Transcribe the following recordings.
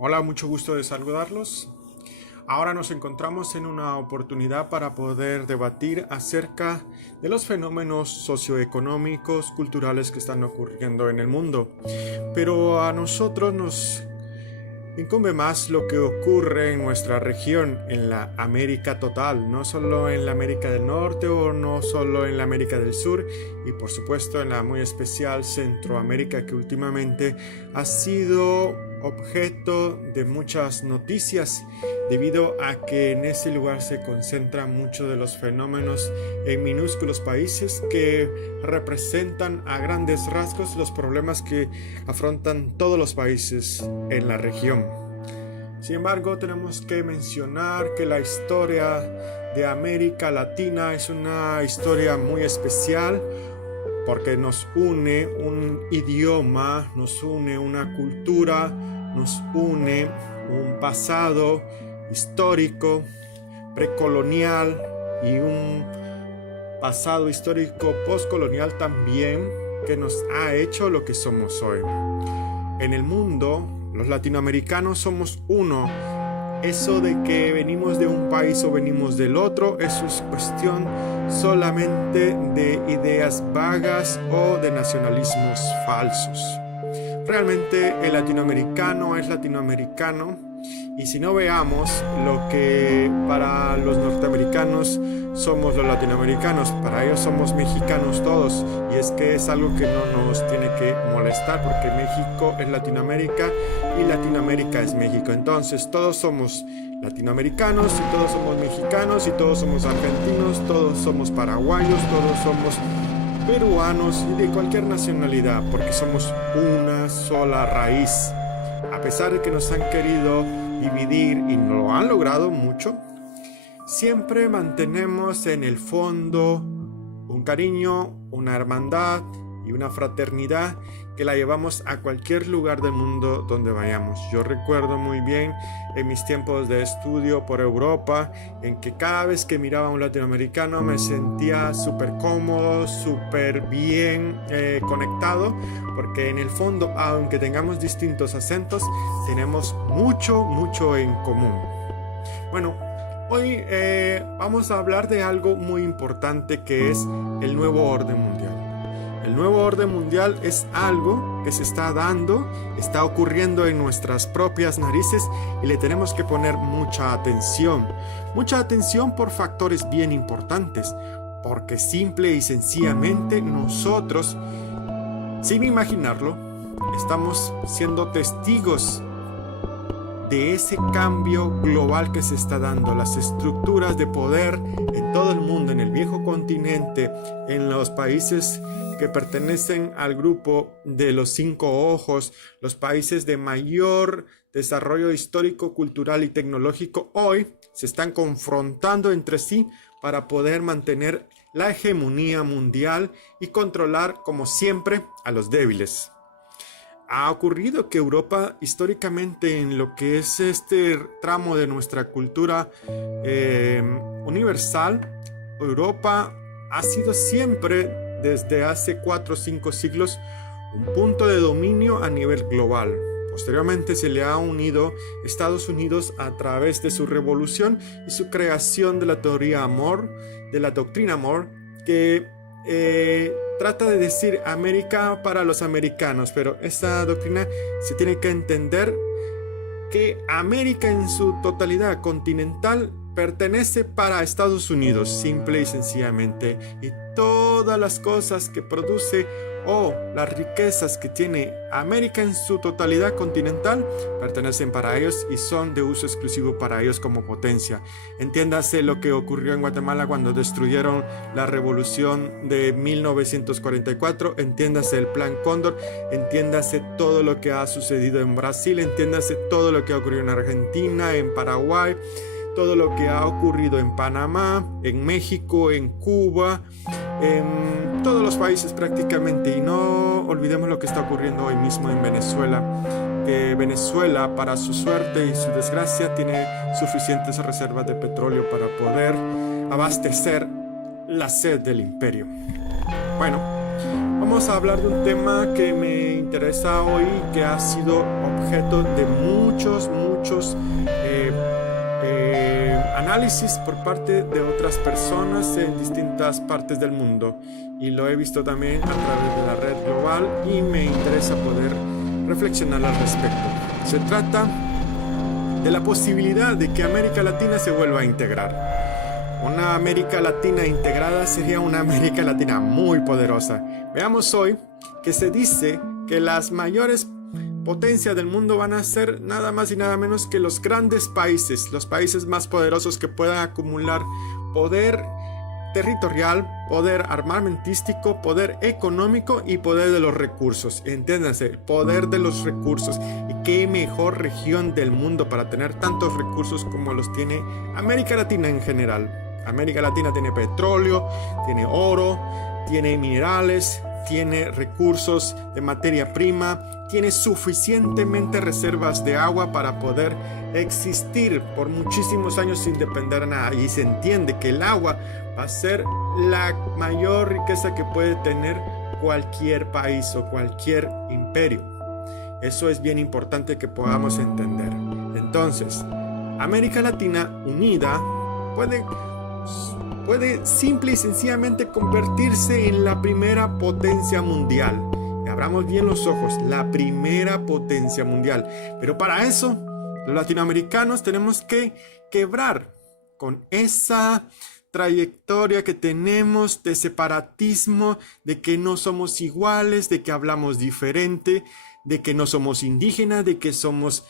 Hola, mucho gusto de saludarlos. Ahora nos encontramos en una oportunidad para poder debatir acerca de los fenómenos socioeconómicos, culturales que están ocurriendo en el mundo. Pero a nosotros nos incumbe más lo que ocurre en nuestra región, en la América total, no solo en la América del Norte o no solo en la América del Sur y por supuesto en la muy especial Centroamérica, que últimamente ha sido objeto de muchas noticias debido a que en ese lugar se concentran muchos de los fenómenos en minúsculos países que representan a grandes rasgos los problemas que afrontan todos los países en la región. Sin embargo, tenemos que mencionar que la historia de América Latina es una historia muy especial porque nos une un idioma, nos une una cultura, nos une un pasado histórico, precolonial y un pasado histórico postcolonial también que nos ha hecho lo que somos hoy. En el mundo, los latinoamericanos somos uno. Eso de que venimos de un país o venimos del otro, eso es cuestión solamente de ideas vagas o de nacionalismos falsos. Realmente el latinoamericano es latinoamericano y si no veamos lo que para los norteamericanos somos los latinoamericanos, para ellos somos mexicanos todos, y es que es algo que no nos tiene que molestar porque México es Latinoamérica y Latinoamérica es México. Entonces todos somos latinoamericanos y todos somos mexicanos y todos somos argentinos, todos somos paraguayos, todos somos peruanos y de cualquier nacionalidad porque somos una sola raíz. A pesar de que nos han querido dividir y no lo han logrado mucho, siempre mantenemos en el fondo un cariño, una hermandad y una fraternidad que la llevamos a cualquier lugar del mundo donde vayamos. Yo recuerdo muy bien en mis tiempos de estudio por Europa, en que cada vez que miraba a un latinoamericano me sentía súper cómodo, súper bien conectado, porque en el fondo, aunque tengamos distintos acentos, tenemos mucho en común. Bueno, hoy vamos a hablar de algo muy importante que es el nuevo orden mundial. El nuevo orden mundial es algo que se está dando, está ocurriendo en nuestras propias narices y le tenemos que poner mucha atención. Mucha atención por factores bien importantes, porque simple y sencillamente nosotros, sin imaginarlo, estamos siendo testigos de ese cambio global que se está dando. Las estructuras de poder en todo el mundo, en el viejo continente, en los países que pertenecen al grupo de los 5 ojos, los países de mayor desarrollo histórico, cultural y tecnológico, hoy se están confrontando entre sí para poder mantener la hegemonía mundial y controlar, como siempre, a los débiles. Ha ocurrido que Europa, históricamente, en lo que es este tramo de nuestra cultura universal, Europa ha sido siempre, desde hace 4 o 5 siglos, un punto de dominio a nivel global. Posteriormente se le ha unido Estados Unidos a través de su revolución y su creación de la teoría Amor, de la doctrina Amor, que trata de decir América para los americanos, pero esta doctrina se tiene que entender que América en su totalidad continental pertenece para Estados Unidos, simple y sencillamente, y todas las cosas que produce o las riquezas que tiene América en su totalidad continental pertenecen para ellos y son de uso exclusivo para ellos como potencia. Entiéndase lo que ocurrió en Guatemala cuando destruyeron la revolución de 1944, entiéndase el Plan Cóndor, entiéndase todo lo que ha sucedido en Brasil, entiéndase todo lo que ha ocurrido en Argentina, en Paraguay, todo lo que ha ocurrido en Panamá, en México, en Cuba, en todos los países prácticamente. Y no olvidemos lo que está ocurriendo hoy mismo en Venezuela, que Venezuela, para su suerte y su desgracia, tiene suficientes reservas de petróleo para poder abastecer la sed del imperio. Bueno, Vamos a hablar de un tema que me interesa hoy, que ha sido objeto de muchos análisis por parte de otras personas en distintas partes del mundo, y lo he visto también a través de la red global y me interesa poder reflexionar al respecto. Se trata de la posibilidad de que América Latina se vuelva a integrar. Una América Latina integrada sería una América Latina muy poderosa. Veamos hoy que se dice que las mayores potencias del mundo van a ser nada más y nada menos que los grandes países, los países más poderosos que puedan acumular poder territorial, poder armamentístico, poder económico y poder de los recursos. Entiéndanse, poder de los recursos. Y qué mejor región del mundo para tener tantos recursos como los tiene América Latina en general. América Latina tiene petróleo, tiene oro, tiene minerales, tiene recursos de materia prima, tiene suficientemente reservas de agua para poder existir por muchísimos años sin depender de nada. Y se entiende que el agua va a ser la mayor riqueza que puede tener cualquier país o cualquier imperio. Eso es bien importante que podamos entender. Entonces, América Latina unida puede simple y sencillamente convertirse en la primera potencia mundial. Y abramos bien los ojos, la primera potencia mundial. Pero para eso, los latinoamericanos tenemos que quebrar con esa trayectoria que tenemos de separatismo, de que no somos iguales, de que hablamos diferente, de que no somos indígenas, de que somos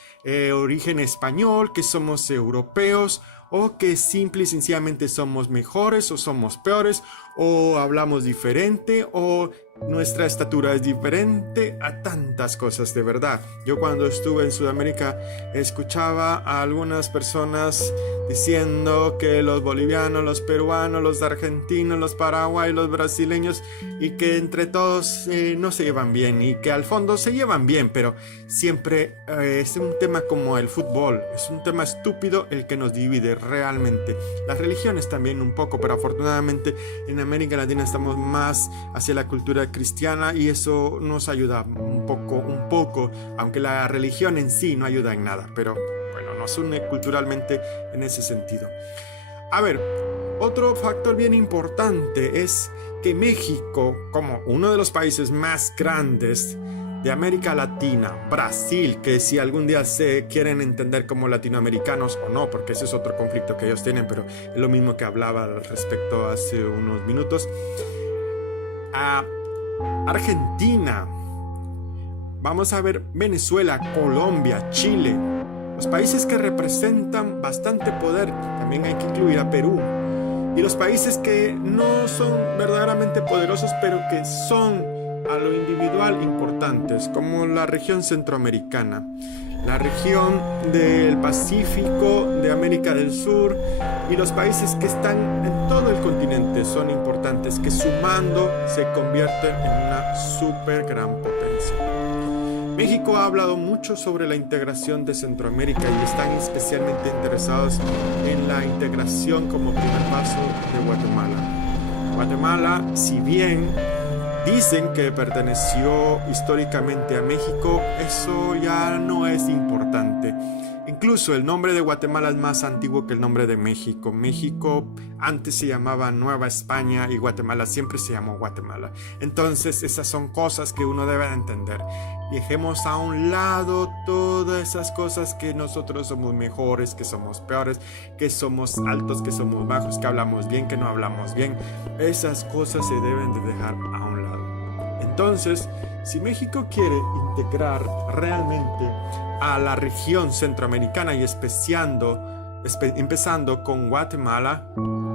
origen español, que somos europeos, o que simple y sencillamente somos mejores o somos peores, o hablamos diferente, o nuestra estatura es diferente, a tantas cosas de verdad. Yo cuando estuve en Sudamérica escuchaba a algunas personas diciendo que los bolivianos, los peruanos, los argentinos, los paraguayos, los brasileños, y que entre todos no se llevan bien, y que al fondo se llevan bien, pero siempre es un tema como el fútbol, es un tema estúpido el que nos divide realmente. Las religiones también un poco, pero afortunadamente en América Latina estamos más hacia la cultura cristiana y eso nos ayuda un poco, aunque la religión en sí no ayuda en nada, pero bueno, nos une culturalmente en ese sentido. A ver, otro factor bien importante es que México, como uno de los países más grandes de América Latina, Brasil, que si algún día se quieren entender como latinoamericanos o no, porque ese es otro conflicto que ellos tienen, pero es lo mismo que hablaba al respecto hace unos minutos. A Argentina, vamos a ver Venezuela, Colombia, Chile, los países que representan bastante poder. También hay que incluir a Perú. Y los países que no son verdaderamente poderosos, pero que son a lo individual importantes, como la región centroamericana, la región del Pacífico, de América del Sur, y los países que están en todo el continente son importantes, que sumando se convierten en una super gran potencia. México ha hablado mucho sobre la integración de Centroamérica y están especialmente interesados en la integración como primer paso de Guatemala. Guatemala, si bien dicen que perteneció históricamente a México, eso ya no es importante. Incluso el nombre de Guatemala es más antiguo que el nombre de México. México antes se llamaba Nueva España y Guatemala siempre se llamó Guatemala. Entonces esas son cosas que uno debe entender. Dejemos a un lado todas esas cosas que nosotros somos mejores, que somos peores, que somos altos, que somos bajos, que hablamos bien, que no hablamos bien. Esas cosas se deben de dejar a un lado. Entonces, si México quiere integrar realmente a la región centroamericana y empezando con Guatemala,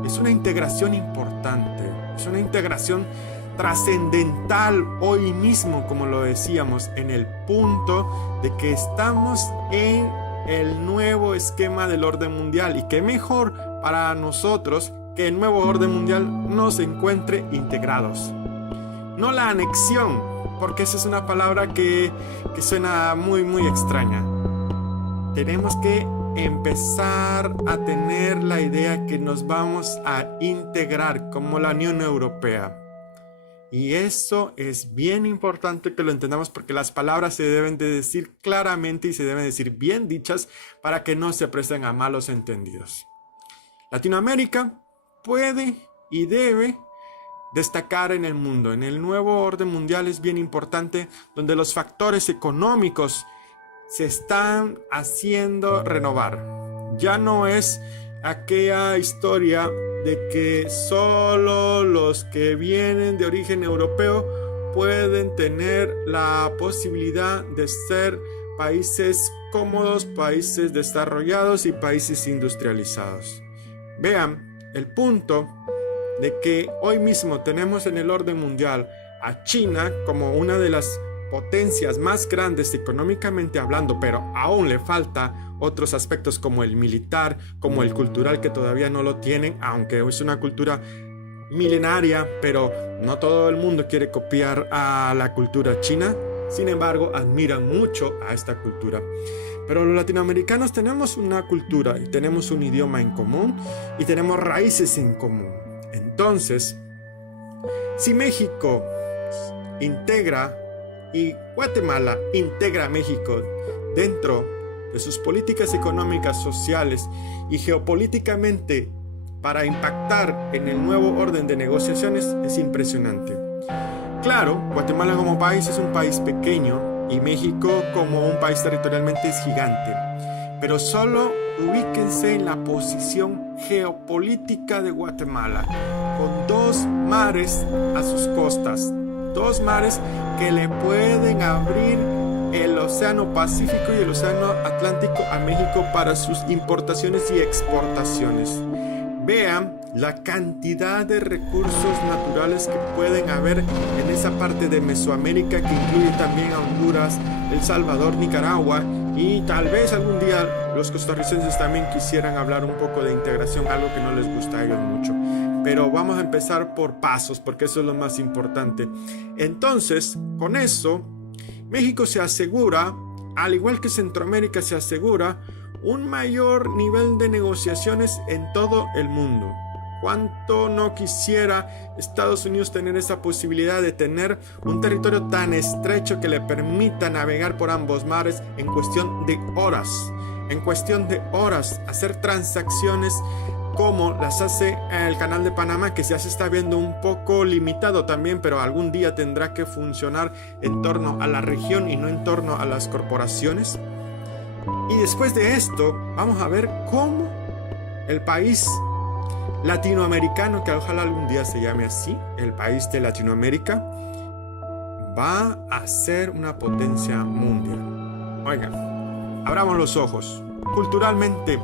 es una integración importante, es una integración trascendental hoy mismo, como lo decíamos, en el punto de que estamos en el nuevo esquema del orden mundial, y qué mejor para nosotros que el nuevo orden mundial nos encuentre integrados. No la anexión, porque esa es una palabra que suena muy extraña. Tenemos que empezar a tener la idea que nos vamos a integrar como la Unión Europea. Y eso es bien importante que lo entendamos porque las palabras se deben de decir claramente y se deben decir bien dichas para que no se presten a malos entendidos. Latinoamérica puede y debe destacar en el mundo. En el nuevo orden mundial es bien importante donde los factores económicos se están haciendo renovar. Ya no es aquella historia de que solo los que vienen de origen europeo pueden tener la posibilidad de ser países cómodos, países desarrollados y países industrializados. Vean el punto de que hoy mismo tenemos en el orden mundial a China como una de las potencias más grandes económicamente hablando, pero aún le falta otros aspectos como el militar, como el cultural, que todavía no lo tienen, aunque es una cultura milenaria, pero no todo el mundo quiere copiar a la cultura china. Sin embargo, admiran mucho a esta cultura. Pero los latinoamericanos tenemos una cultura y tenemos un idioma en común y tenemos raíces en común. Entonces, si México integra y Guatemala integra a México dentro de sus políticas económicas, sociales y geopolíticamente para impactar en el nuevo orden de negociaciones, es impresionante. Claro, Guatemala como país es un país pequeño y México como un país territorialmente es gigante, pero solo ubíquense en la posición geopolítica de Guatemala, con 2 mares a sus costas, 2 mares que le pueden abrir el Océano Pacífico y el Océano Atlántico a México para sus importaciones y exportaciones. Vean la cantidad de recursos naturales que pueden haber en esa parte de Mesoamérica, que incluye también a Honduras, El Salvador, Nicaragua, y tal vez algún día los costarricenses también quisieran hablar un poco de integración, algo que no les gusta a ellos mucho. Pero vamos a empezar por pasos, porque eso es lo más importante. Entonces, con eso, México se asegura, al igual que Centroamérica se asegura, un mayor nivel de negociaciones en todo el mundo. ¿Cuánto no quisiera Estados Unidos tener esa posibilidad de tener un territorio tan estrecho que le permita navegar por ambos mares en cuestión de horas? En cuestión de horas, hacer transacciones como las hace el Canal de Panamá, que ya se está viendo un poco limitado también, pero algún día tendrá que funcionar en torno a la región y no en torno a las corporaciones. Y después de esto, vamos a ver cómo el país latinoamericano, que ojalá algún día se llame así, el país de Latinoamérica, va a ser una potencia mundial. Oigan, abramos los ojos. Culturalmente,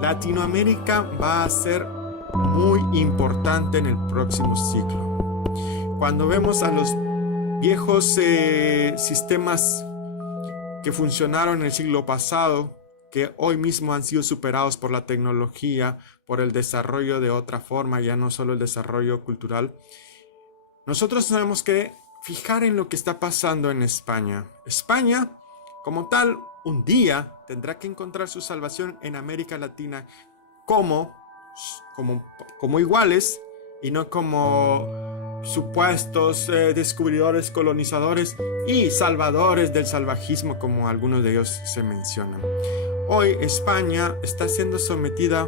Latinoamérica va a ser muy importante en el próximo siglo. Cuando vemos a los viejos sistemas que funcionaron en el siglo pasado, que hoy mismo han sido superados por la tecnología, por el desarrollo de otra forma, ya no solo el desarrollo cultural, nosotros tenemos que fijar en lo que está pasando en España. España, como tal, un día tendrá que encontrar su salvación en América Latina como iguales y no como supuestos descubridores, colonizadores y salvadores del salvajismo, como algunos de ellos se mencionan. Hoy España está siendo sometida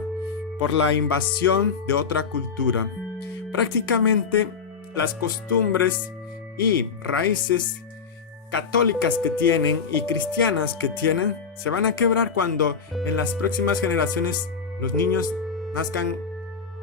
por la invasión de otra cultura. Prácticamente las costumbres y raíces católicas que tienen y cristianas que tienen se van a quebrar cuando en las próximas generaciones los niños nazcan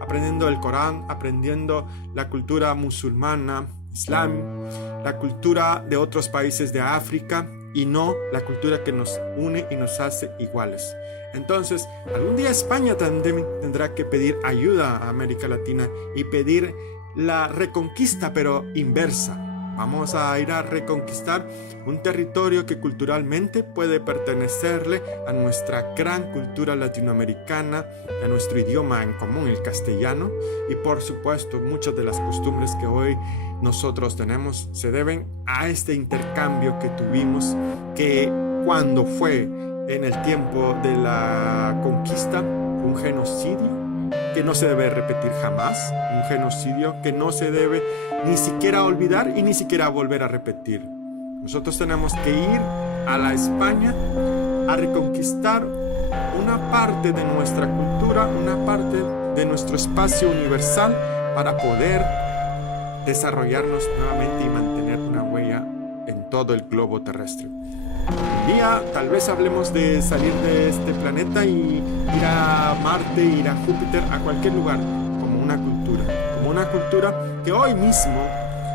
aprendiendo el Corán, aprendiendo la cultura musulmana, islam, la cultura de otros países de África y no la cultura que nos une y nos hace iguales. Entonces, algún día España también tendrá que pedir ayuda a América Latina y pedir la reconquista, pero inversa. Vamos a ir a reconquistar un territorio que culturalmente puede pertenecerle a nuestra gran cultura latinoamericana, a nuestro idioma en común, el castellano, y por supuesto muchas de las costumbres que hoy nosotros tenemos se deben a este intercambio que tuvimos, que cuando fue en el tiempo de la conquista, un genocidio, que no se debe repetir jamás, un genocidio que no se debe ni siquiera olvidar y ni siquiera volver a repetir. Nosotros tenemos que ir a la España a reconquistar una parte de nuestra cultura, una parte de nuestro espacio universal para poder desarrollarnos nuevamente y mantener una huella en todo el globo terrestre. Un día tal vez hablemos de salir de este planeta y ir a Marte, ir a Júpiter, a cualquier lugar, como una cultura que hoy mismo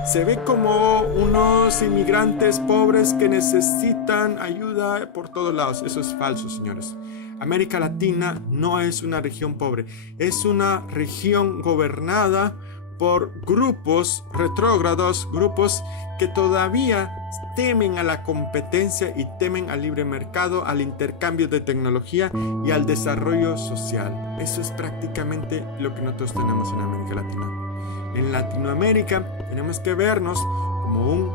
se ve como unos inmigrantes pobres que necesitan ayuda por todos lados. Eso es falso, señores. América Latina no es una región pobre, es una región gobernada por grupos retrógrados, grupos que todavía temen a la competencia y temen al libre mercado, al intercambio de tecnología y al desarrollo social. Eso es prácticamente lo que nosotros tenemos en América Latina. En Latinoamérica tenemos que vernos como un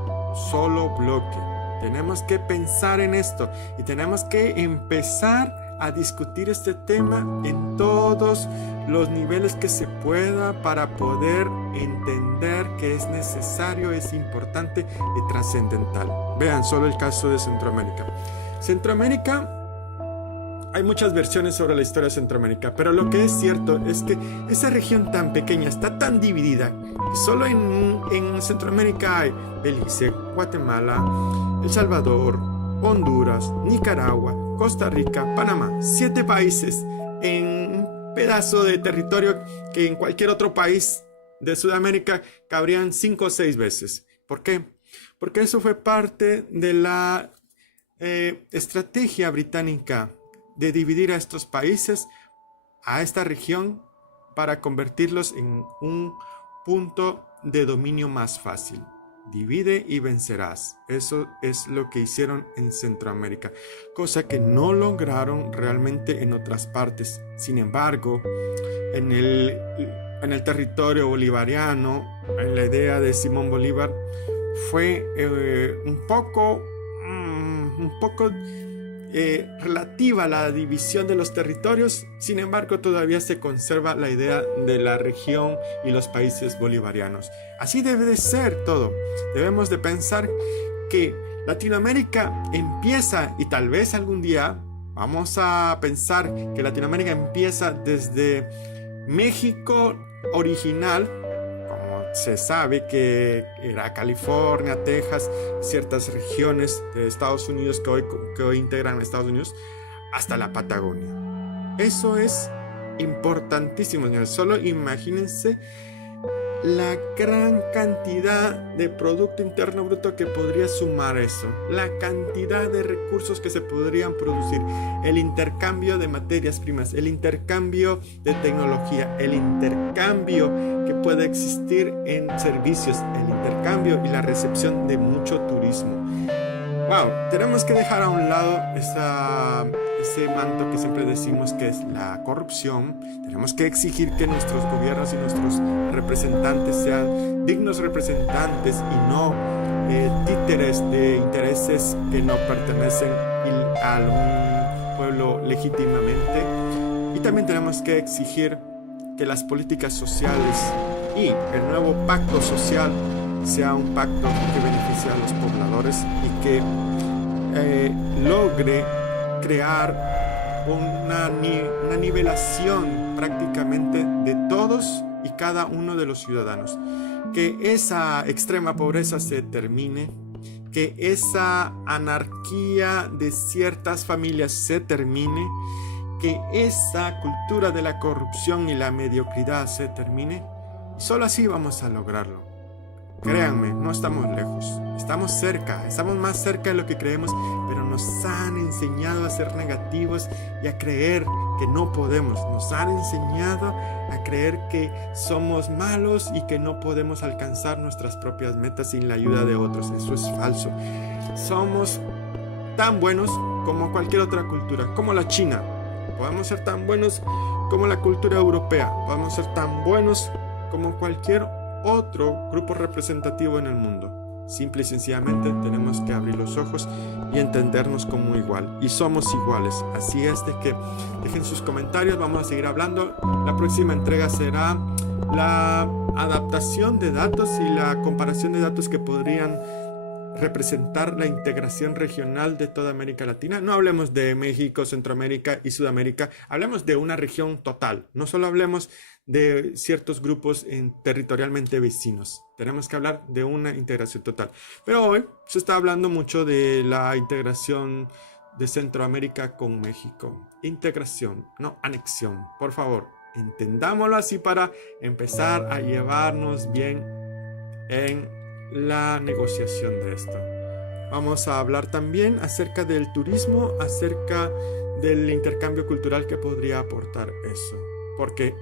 solo bloque. Tenemos que pensar en esto y tenemos que empezar a discutir este tema en todos los niveles que se pueda para poder entender que es necesario, es importante y trascendental. Vean solo el caso de Centroamérica. Centroamérica, hay muchas versiones sobre la historia de Centroamérica, pero lo que es cierto es que esa región tan pequeña está tan dividida. Solo en Centroamérica hay Belice, Guatemala, El Salvador, Honduras, Nicaragua, Costa Rica, Panamá, 7 países en un pedazo de territorio que en cualquier otro país de Sudamérica cabrían 5 o 6 veces. ¿Por qué? Porque eso fue parte de la estrategia británica de dividir a estos países, a esta región, para convertirlos en un punto de dominio más fácil. Divide y vencerás. Eso es lo que hicieron en Centroamérica, cosa que no lograron realmente en otras partes. Sin embargo, en el territorio bolivariano, en la idea de Simón Bolívar, fue un poco relativa a la división de los territorios. Sin embargo, todavía se conserva la idea de la región y los países bolivarianos. Así debe de ser todo. Debemos de pensar que Latinoamérica empieza, y tal vez algún día vamos a pensar que Latinoamérica empieza desde México original, como se sabe que era California, Texas, ciertas regiones de Estados Unidos que hoy integran Estados Unidos, hasta la Patagonia. Eso es importantísimo, señores. Solo imagínense la gran cantidad de Producto Interno Bruto que podría sumar eso, la cantidad de recursos que se podrían producir, el intercambio de materias primas, el intercambio de tecnología, el intercambio que puede existir en servicios, el intercambio y la recepción de mucho turismo. Wow, tenemos que dejar a un lado ese manto que siempre decimos que es la corrupción. Tenemos que exigir que nuestros gobiernos y nuestros representantes sean dignos representantes y no títeres de intereses que no pertenecen a un pueblo legítimamente. Y también tenemos que exigir que las políticas sociales y el nuevo pacto social sea un pacto que beneficie a los pobladores y que logre crear una nivelación prácticamente de todos y cada uno de los ciudadanos. Que esa extrema pobreza se termine, que esa anarquía de ciertas familias se termine, que esa cultura de la corrupción y la mediocridad se termine. Y solo así vamos a lograrlo. Créanme, no estamos lejos, estamos cerca, estamos más cerca de lo que creemos, pero nos han enseñado a ser negativos y a creer que no podemos. Nos han enseñado a creer que somos malos y que no podemos alcanzar nuestras propias metas sin la ayuda de otros. Eso es falso. Somos tan buenos como cualquier otra cultura, como la China. Podemos ser tan buenos como la cultura europea. Podemos ser tan buenos como cualquier otro grupo representativo en el mundo. Simple y sencillamente tenemos que abrir los ojos y entendernos como igual. Y somos iguales. Así es de que dejen sus comentarios, vamos a seguir hablando. La próxima entrega será la adaptación de datos y la comparación de datos que podrían representar la integración regional de toda América Latina. No hablemos de México, Centroamérica y Sudamérica, hablemos de una región total. No solo hablemos de ciertos grupos territorialmente vecinos. Tenemos que hablar de una integración total. Pero hoy se está hablando mucho de la integración de Centroamérica con México. Integración, no anexión. Por favor, entendámoslo así para empezar a llevarnos bien en la negociación de esto. Vamos a hablar también acerca del turismo, acerca del intercambio cultural que podría aportar eso. Porque,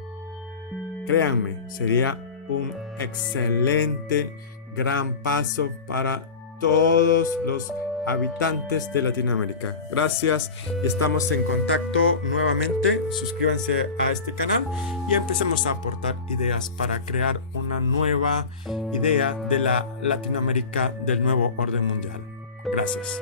créanme, sería un excelente, gran paso para todos los habitantes de Latinoamérica. Gracias, estamos en contacto nuevamente. Suscríbanse a este canal y empecemos a aportar ideas para crear una nueva idea de la Latinoamérica del nuevo orden mundial. Gracias.